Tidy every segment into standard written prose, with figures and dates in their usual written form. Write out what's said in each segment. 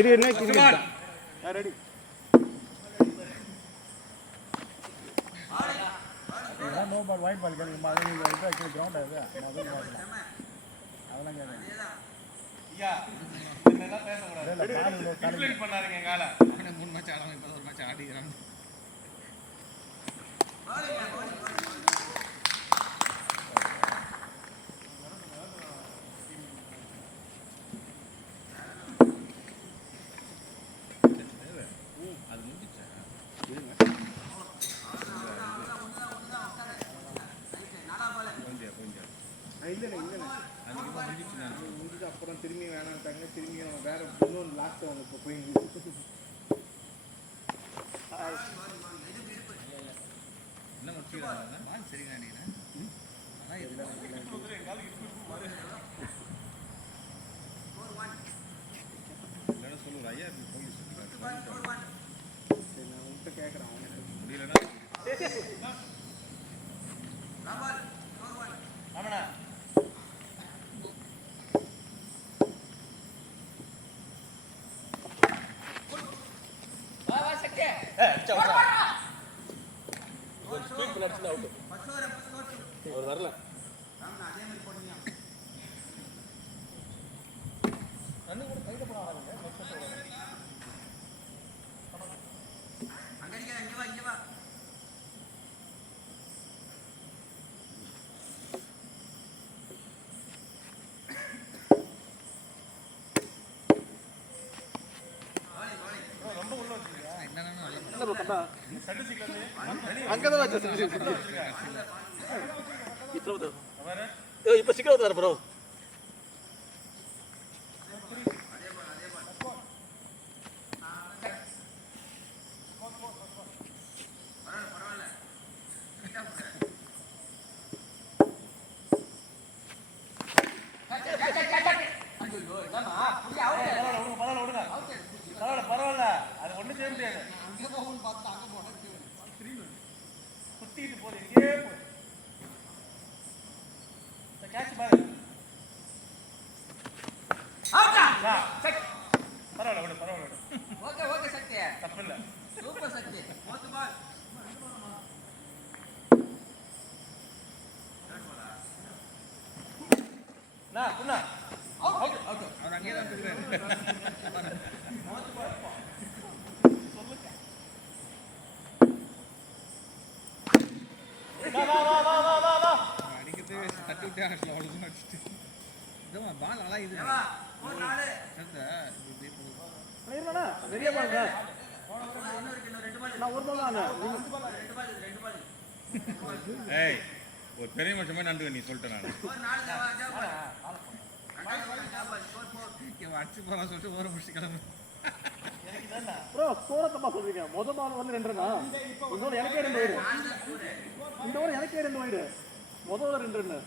இரு என்ன ready no ball white ball கேளுங்க அது கிரவுண்ட் அது அதெல்லாம் கேளுங்க ஐயா இதெல்லாம் பேச கூடாது டிஸ்ப்ளே பண்ணாருங்க கால அவனே 3 மேட்ச் ஆடாம இப்ப ஒரு மேட்ச் ஆடிறான் அப்புறம் திரும்பி வேணான்ட்டாங்க திரும்பி வேற இன்னொன்று லாஸ்ட் அவங்க இப்போ போய் என்ன முடிச்சுக்கிறாங்க சரிங்க நினைக்கிறேன் சொல்லுங்க ஐயா சரி நான் உங்கள்கிட்ட கேட்குறேன் முடியலன்னா ஆமாண்ணா வரல இப்ப சிக்கல் வர ப்ரோ பரவாயில்ல அது ஒண்ணு செய்ய முடியாது குத்திட்டு போகுது எங்கே கேட்ச் பாரு பரவாயில்ல விடு பரவாயில்ல ஓகே ஓகே சக்தி தப்பு இல்லை சூப்பர் சக்தி மோத்து பால் நா குண்ணா அவுட் அவுட் அவர் அங்கே தான் இருக்கிறாரு மோத்து பால் சொல்லுங்க வா அடிக்கிட்டு தட்டி விட்டு அவ்வளவு அடிச்சிட்டு இதோ பால் அழகா இது ஒரு நாள் அந்த இல்லடா பெரிய பால் தான் நான் ஒரு பால் தான் ரெண்டு பால் ஏய் ஒரு பெரிய மனுஷன் நண்டு நீ சொல்லிட்ட நான் ஒரு நாள் அடிச்சு போறான் சொல்லிட்டு ஓர முடிச்சு கிளம்பு ப்ரோ ஸ்கோர தப்பா சொல்றீங்க முதல் பால் வந்து 2 ரன்னா இன்னொரு எனக்கே 2 வைடு இந்த ஓவர் எனக்கே 2 வைடு முதல் ஓவர் 2 ரன்னு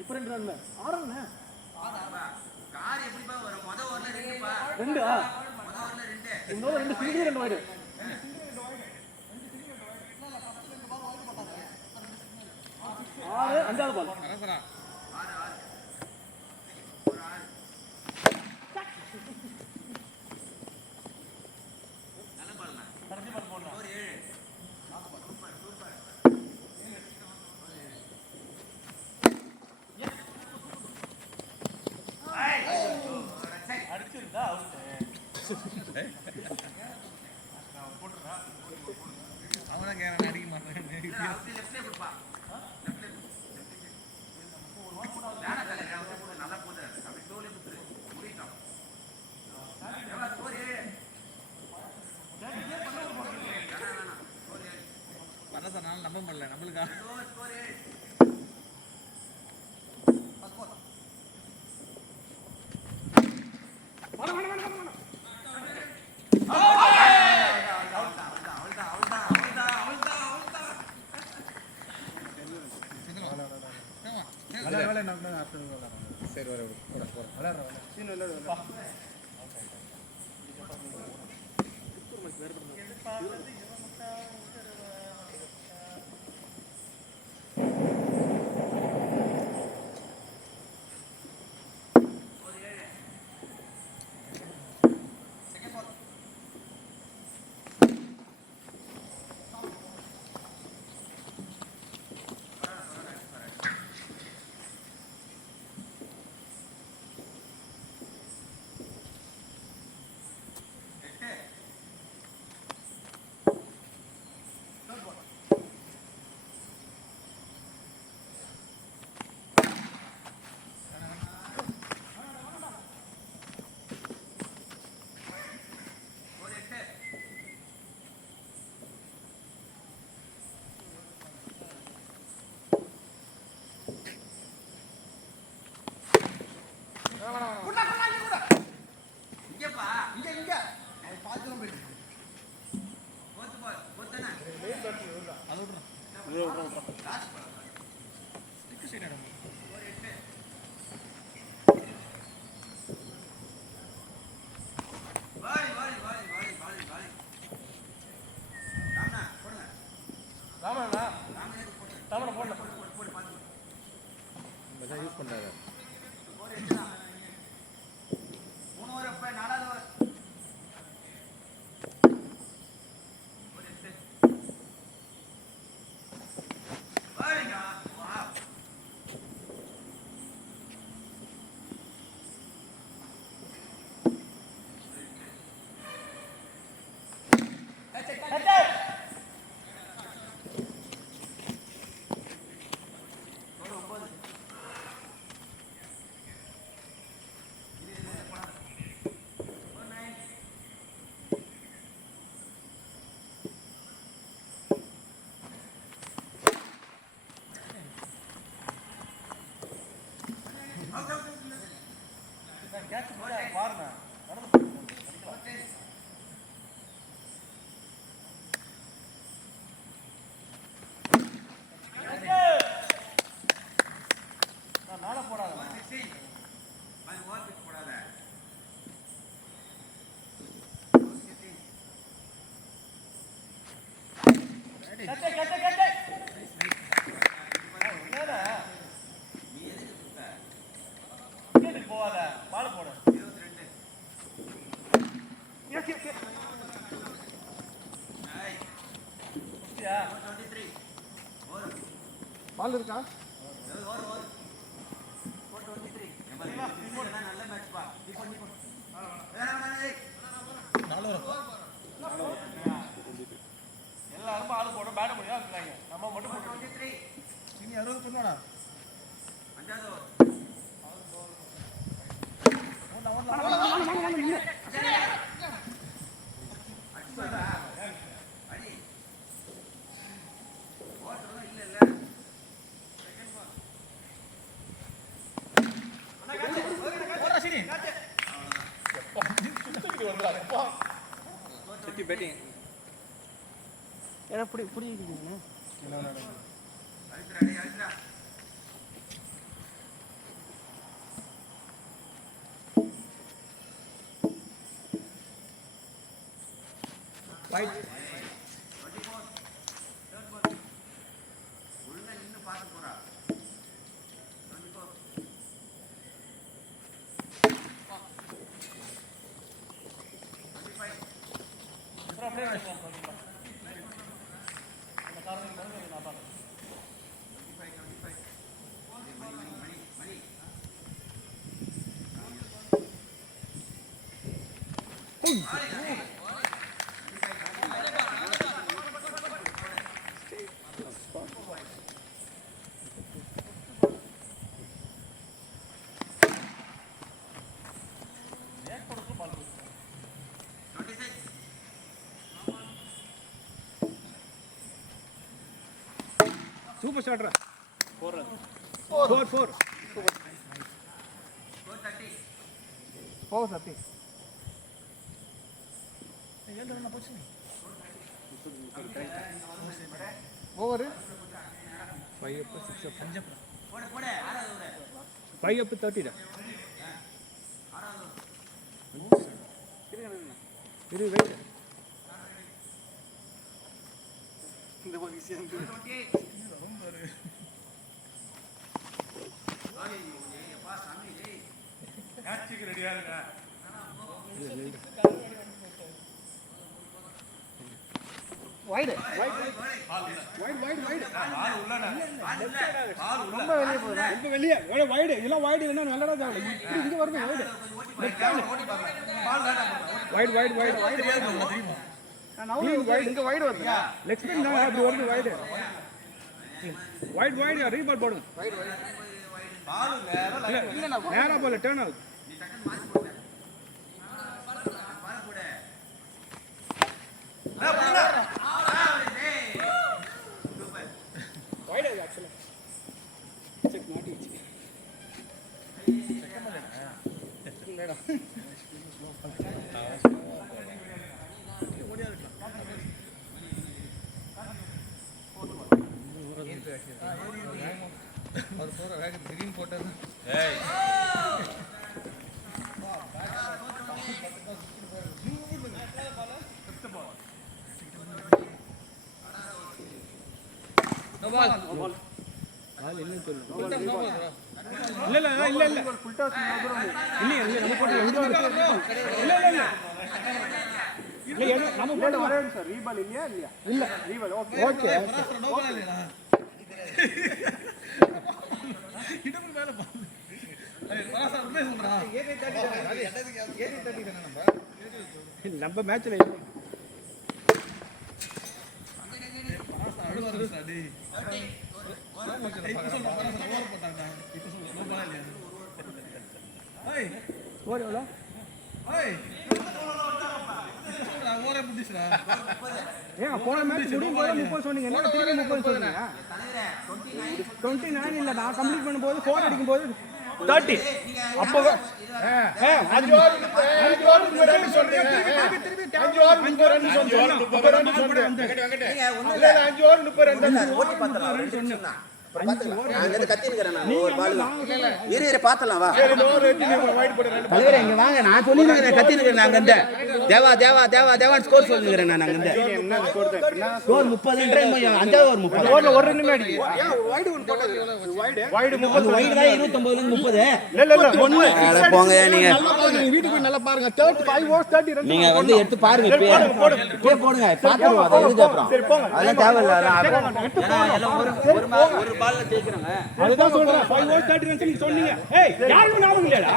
இப்போ 2 ரன்னு 6 ரன்னு கார் எப்படி பா வரும் முதல் ஓவர்ல 2 பா 2 முதல் ஓவர்ல 2 இன்னொரு 2 சிங்கிள் 2 வைடு ஆறு அஞ்சாவது பால் அரசரா 6 ஒரு 6 நல்ல பால் தான் கடைசி பால் போடலாம் ஒரு 7 சூப்பர் சூப்பர் அடிச்சிருந்தா அவுட் நான் போட்டுறா அவன கேரன் அடிக்க மாட்டேன் லெஃப்ட்ல கொடுப்பா நம்ப முடியல நம்மளுக்கா சரி யூஸ் பண்றாரு. பால் இருக்கா? எல்லாரும் ஆளு போட பேட் முடியா இருக்காங்க. நம்ம மட்டும் 60 பண்ணுவாடா. Super starter 4 4 over 5 up 6 up 5 up 30 இரு வெயிட் இந்த ஒரு விஷயம் ரொம்ப ரெடியா இருங்க. வைடு ரொம்ப வெளியே போகுது. ரொம்ப வெளியே வைடு இதெல்லாம் வைடு என்ன நல்லடா தான் இங்க வருது wide wide wide wide wide இங்க வைடு வருது. லெக் ஸ்பின் தான் அப்படி வருது வைடு வைடு வைடு ரீபால் போடுங்க. வைடு வைடு பால் நேரா போல டர்ன் ஆகுது. நம்ம மேட்ச்ல போன மேட்ச் முடியும் போது 30 சொன்னீங்க, 30 சொன்னீங்க. 29 இல்ல, நான் கம்ப்ளீட் பண்ணும்போது 4 அடிக்கும் போது 30. அப்போ அதுதான் சொல்றேன். 5 ஓவர் 30 ரன்ஸ் சொன்னீங்க. ஏய் யாருக்கு ஞாபகம் இல்லடா?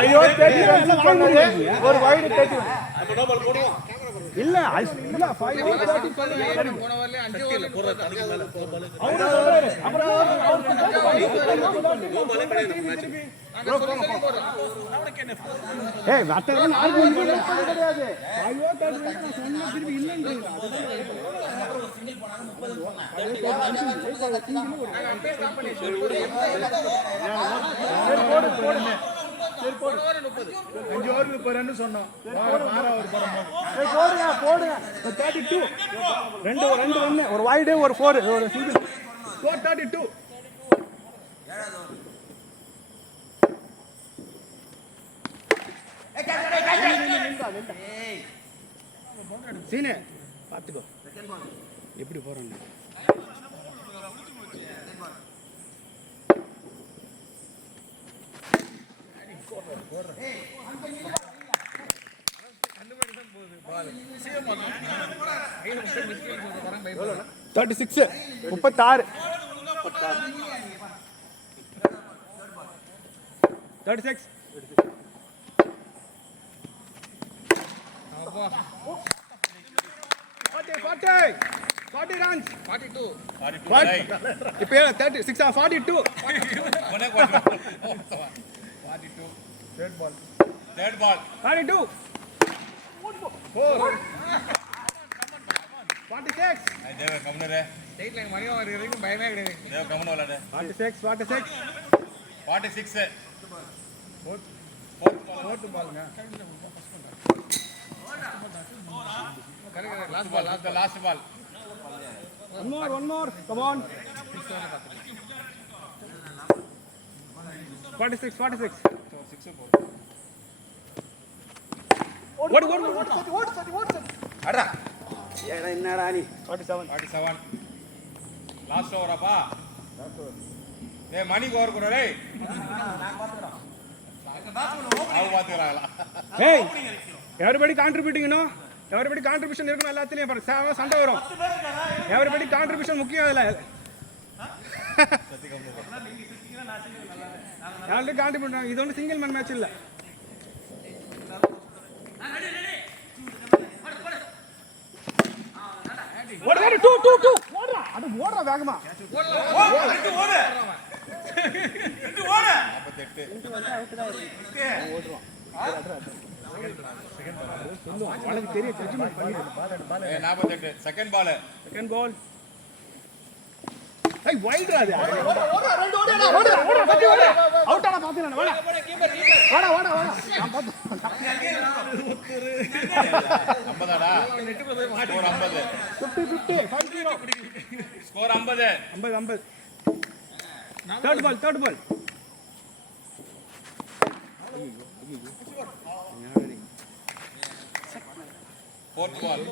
5 ஓவர் 30 ரன்ஸ் சொன்னீங்க. ஒரு வைடு 30. அப்ப டபுள் போடுவோம். இல்ல இல்ல 5 ஓவர் 30 சொல்லுங்க. போன ஓவர்ல 5 ஓவர்ல போற தனிக்கு மேல 4 பால். அவரே சொல்றாரு. அப்புறம் ஏய் வட்டறேன் ஆல்பம் கிடையாது. 5 ஓவர் 30 ரன்ஸ் சொன்னா திருப்பி இல்லன்னு சொன்னோம். ஒரு வைடு ஒரு 4 ஒரு சிங்கிள் 432. சீனே பாத்துக்கோ எப்படி போறாங்க. தேர்ட்டி 36 36 36 40 runs 42 இப்போ 36 42 third ball 42 4 46 ஐ தேவ கம்னரே ஸ்ட்ரைட் லைன் மணியா வரைக்கும் பயமே கிடையாது. தேவ கம்ன விளையாடு 46 fourth ballங்க correct last ball one more come on 46 ஓடு அடடா ஏடா என்னடா நீ 47 லாஸ்ட் ஓவராப்பா டேய் மணிக்கு ஓவர் குறே டேய் நான் பாத்துக்கறேன் நான் பாத்துக்கறாங்களா ஏய் everybody contributing you know everybody contribution இருக்கணும் எல்லாத்துலயும் பாரு சண்டை வரும் everybody contribution முக்கியம் இல்ல யாருக்கு கான்ட்ரிபியூட் பண்ணாங்க. இது ஒன்றும் சிங்கிள் மேன் மேட்ச் இல்லை. ஓடு டூ டூ டூ ஓடுறா அது ஓடுறா வேகமா ஓடு 48 ஓடுறான் உனக்கு தெரியும் ஜட்ஜ்மென்ட் பண்ணி 48 செகண்ட் பால் ஏய் வைட்ரா அது ஓடு ரெண்டு ஓடு கட்டி ஓடு அவுட் ஆனா பாத்துறேன் வாடா நான் பாத்து 50டா score 50 50 score 50 third ball fourth ball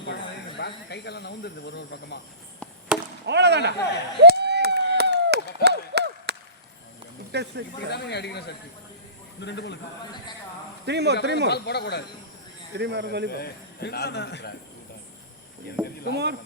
கை கால நவுந்துது ஒரு பக்கமா அவ்வளவுதான்டா இதானே அடிக்கணும் சக்தி. இந்த 2 பாலுக்கு. திரும்ப பால் போடக்கூடாது. குமார்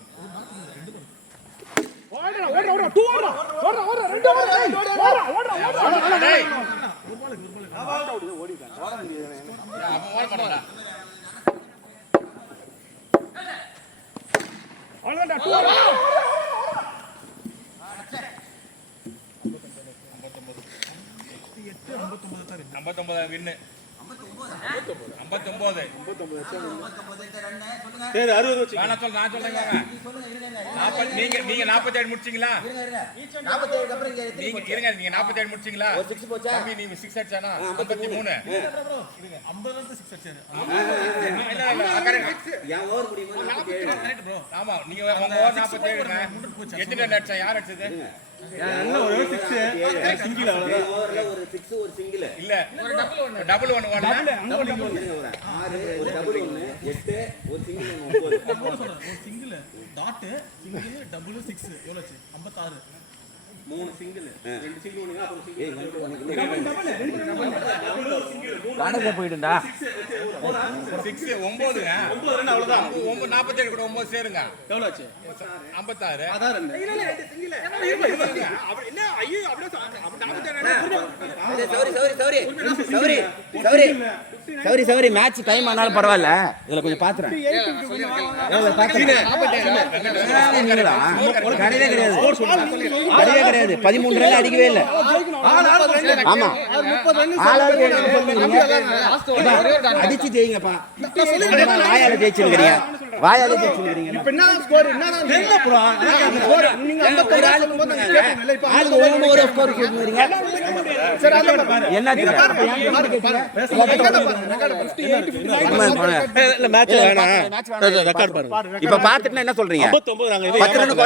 வின்னு 59 சரி 60 வச்சு நான் சொல்றேங்க நீங்க 47 முடிச்சீங்களா? நீங்க இருங்க, நீங்க 47 முடிச்சீங்களா? தம்பி நீங்க 6 அடிச்சானா? 53 50 ல 6 அடிச்சாரு. ஆமா, நீங்க உங்க ஓவர் 47ங்க. எத்தனை ரன் அடிச்சா? யார் அடிச்சது? என்ன ஒரு 6 சிங்கிள் அவ்வளவுதான். ஓவர்ல ஒரு 6 ஒரு சிங்கிள் இல்ல, டபுள் ஒன்னு ஓடல. ஒரு 6 ஒரு டபுள் 1 8 ஒரு சிங்கிள் 9 ஒரு சிங்கிள் டாட் சிங்கிள் டபுள் 6 எவ்வளவு ஆச்சு? 56. 3 சிங்கிள் 2 சிங்கிள் ஒண்ணுங்க அப்புறம் சிங்கிள் கணக்கு போயிடுண்டா 6 9ங்க. 9 ரன் அவ்வளவுதான். 47 கூட 9 சேருங்க. எவ்வளவு ஆச்சு? 56. அதான் ரன். சௌரி மேட்ச் டைம் ஆனாலும் பரவாயில்ல, இதுல கொஞ்சம் பாத்துறேன். கிடையவே கிடையாது 13 ரன் அடிக்கவே இல்லை. ஆமா அடிச்சு ஜெயிங்கப்பா. வாயால ஜெயிச்சிருக்கிறீங்க. இப்ப என்ன ஸ்கோர் என்னதான் தெரியல ப்ரோ. நீங்க அந்த ஒரு ஆளுக்கு போது கேட்பீங்க இல்ல. இப்ப ஆளுக்கு ஒரு ஸ்கோர் கேக்குறீங்க. சரி அத பாரு. என்ன ரெக்கார்ட் மேட்ச் வேணாம். ரெக்கார்ட் பாருங்க. இப்ப பாத்துட்டு என்ன சொல்றீங்க? 59 நாங்க 10 ரன்